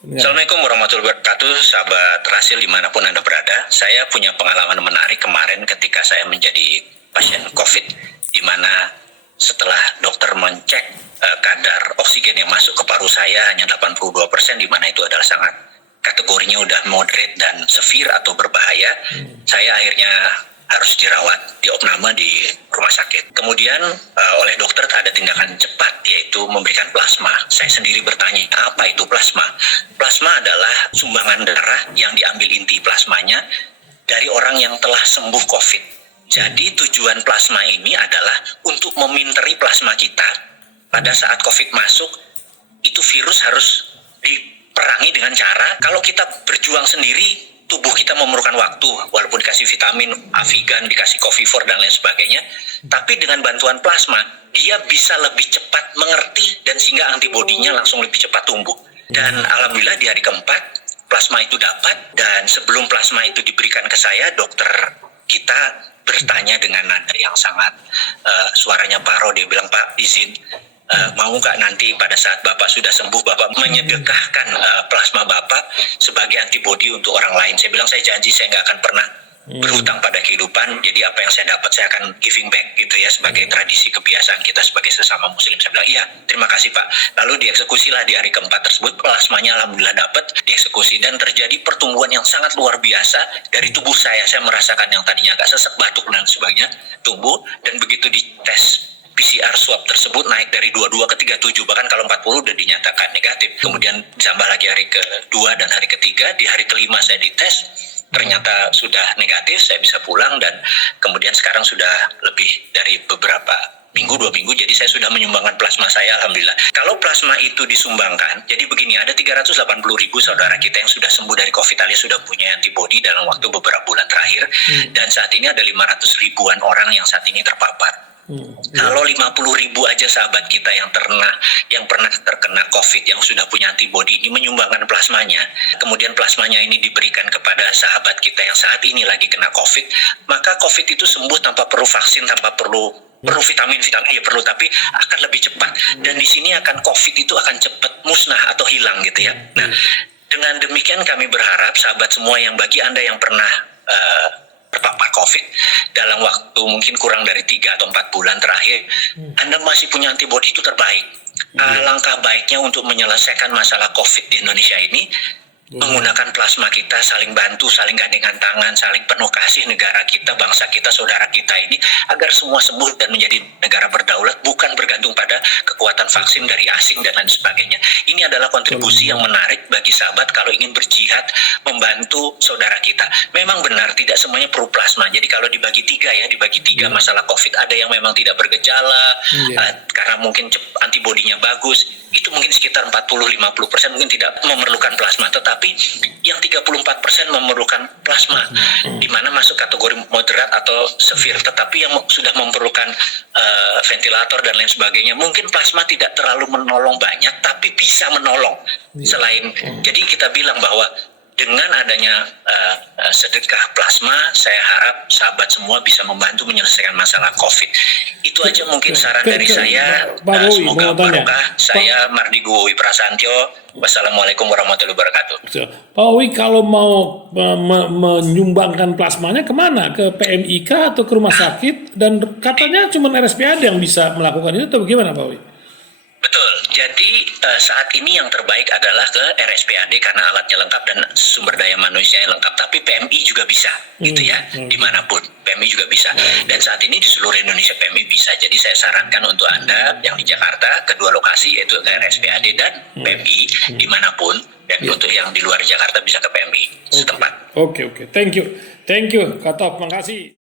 Assalamualaikum warahmatullahi wabarakatuh, sahabat Rasil dimanapun Anda berada. Saya punya pengalaman menarik kemarin ketika saya menjadi pasien COVID, di mana setelah dokter mencek kadar oksigen yang masuk ke paru saya hanya 82%, di mana itu adalah sangat kategorinya udah moderate dan severe atau berbahaya. Saya akhirnya harus dirawat di opname di rumah sakit. Kemudian oleh dokter ada tindakan cepat, yaitu memberikan plasma. Saya sendiri bertanya, apa itu plasma? Plasma adalah sumbangan darah yang diambil inti plasmanya dari orang yang telah sembuh COVID. Jadi tujuan plasma ini adalah untuk meminteri plasma kita. Pada saat COVID masuk, itu virus harus diperangi dengan cara, kalau kita berjuang sendiri, tubuh kita memerlukan waktu, walaupun dikasih vitamin, Avigan, dikasih Covifor dan lain sebagainya, tapi dengan bantuan plasma, dia bisa lebih cepat mengerti dan sehingga antibodinya langsung lebih cepat tumbuh. Dan alhamdulillah di hari keempat, plasma itu dapat, dan sebelum plasma itu diberikan ke saya, dokter kita bertanya dengan nada yang sangat suaranya paro, dia bilang, "Pak, izin, mau nggak nanti pada saat Bapak sudah sembuh, Bapak menyedekahkan plasma Bapak sebagai antibodi untuk orang lain?" Saya bilang, saya janji saya nggak akan pernah berhutang pada kehidupan, jadi apa yang saya dapat saya akan giving back gitu ya, sebagai tradisi kebiasaan kita sebagai sesama muslim. Saya bilang, iya, terima kasih Pak. Lalu dieksekusilah di hari keempat tersebut, plasmanya alhamdulillah dapat, dieksekusi, dan terjadi pertumbuhan yang sangat luar biasa dari tubuh saya. Saya merasakan yang tadinya agak sesek, batuk dan sebagainya, tumbuh, dan begitu dites PCR swab tersebut naik dari 22 ke 37, bahkan kalau 40 udah dinyatakan negatif. Kemudian tambah lagi hari kedua dan hari ketiga, di hari kelima saya dites, ternyata sudah negatif, saya bisa pulang, dan kemudian sekarang sudah lebih dari beberapa minggu, 2 minggu, jadi saya sudah menyumbangkan plasma saya, alhamdulillah. Kalau plasma itu disumbangkan, jadi begini, ada 380.000 saudara kita yang sudah sembuh dari COVID alias sudah punya antibodi dalam waktu beberapa bulan terakhir, dan saat ini ada 500 ribuan orang yang saat ini terpapar. Kalau 50.000 aja sahabat kita yang pernah terkena COVID yang sudah punya antibodi ini menyumbangkan plasmanya, kemudian plasmanya ini diberikan kepada sahabat kita yang saat ini lagi kena COVID, maka COVID itu sembuh tanpa perlu vaksin, tanpa perlu vitamin ya perlu, tapi akan lebih cepat. Dan di sini akan COVID itu akan cepat musnah atau hilang gitu ya. Nah, dengan demikian kami berharap sahabat semua, yang bagi Anda yang pernah terpapar COVID dalam waktu mungkin kurang dari 3 atau 4 bulan terakhir, Anda masih punya antibodi, itu terbaik. Langkah baiknya untuk menyelesaikan masalah COVID di Indonesia ini, menggunakan plasma kita, saling bantu, saling gandengan tangan, saling penuh kasih negara kita, bangsa kita, saudara kita ini, agar semua sembuh dan menjadi negara berdaulat, bukan bergantung pada kekuatan vaksin dari asing dan lain sebagainya. Ini adalah kontribusi yang menarik bagi sahabat kalau ingin berjihad membantu saudara kita. Memang benar, tidak semuanya perlu plasma. Jadi kalau dibagi tiga masalah COVID, ada yang memang tidak bergejala, karena mungkin antibodinya bagus, itu mungkin sekitar 40-50% mungkin tidak memerlukan plasma, tetapi yang 34% memerlukan plasma, di mana masuk kategori moderat atau severe. Tetapi yang sudah memerlukan ventilator dan lain sebagainya, mungkin plasma tidak terlalu menolong banyak, tapi bisa menolong. Jadi kita bilang bahwa dengan adanya sedekah plasma, saya harap sahabat semua bisa membantu menyelesaikan masalah COVID. Itu aja mungkin saran dari saya. Semoga barokah. Saya Mardigu Wowi Prasantyo. Wassalamualaikum warahmatullahi wabarakatuh. Pak Wowi, kalau mau menyumbangkan plasmanya kemana? Ke PMIK atau ke rumah sakit? Dan katanya cuma RSPAD yang bisa melakukan itu, atau bagaimana Pak Wowi? Betul, jadi saat ini yang terbaik adalah ke RSPAD karena alatnya lengkap dan sumber daya manusianya lengkap, tapi PMI juga bisa, gitu ya, dimanapun, PMI juga bisa. Dan saat ini di seluruh Indonesia PMI bisa, jadi saya sarankan untuk Anda yang di Jakarta, kedua lokasi yaitu ke RSPAD dan PMI, dimanapun, dan untuk yang di luar Jakarta bisa ke PMI setempat. Oke, thank you, Kak Top, makasih.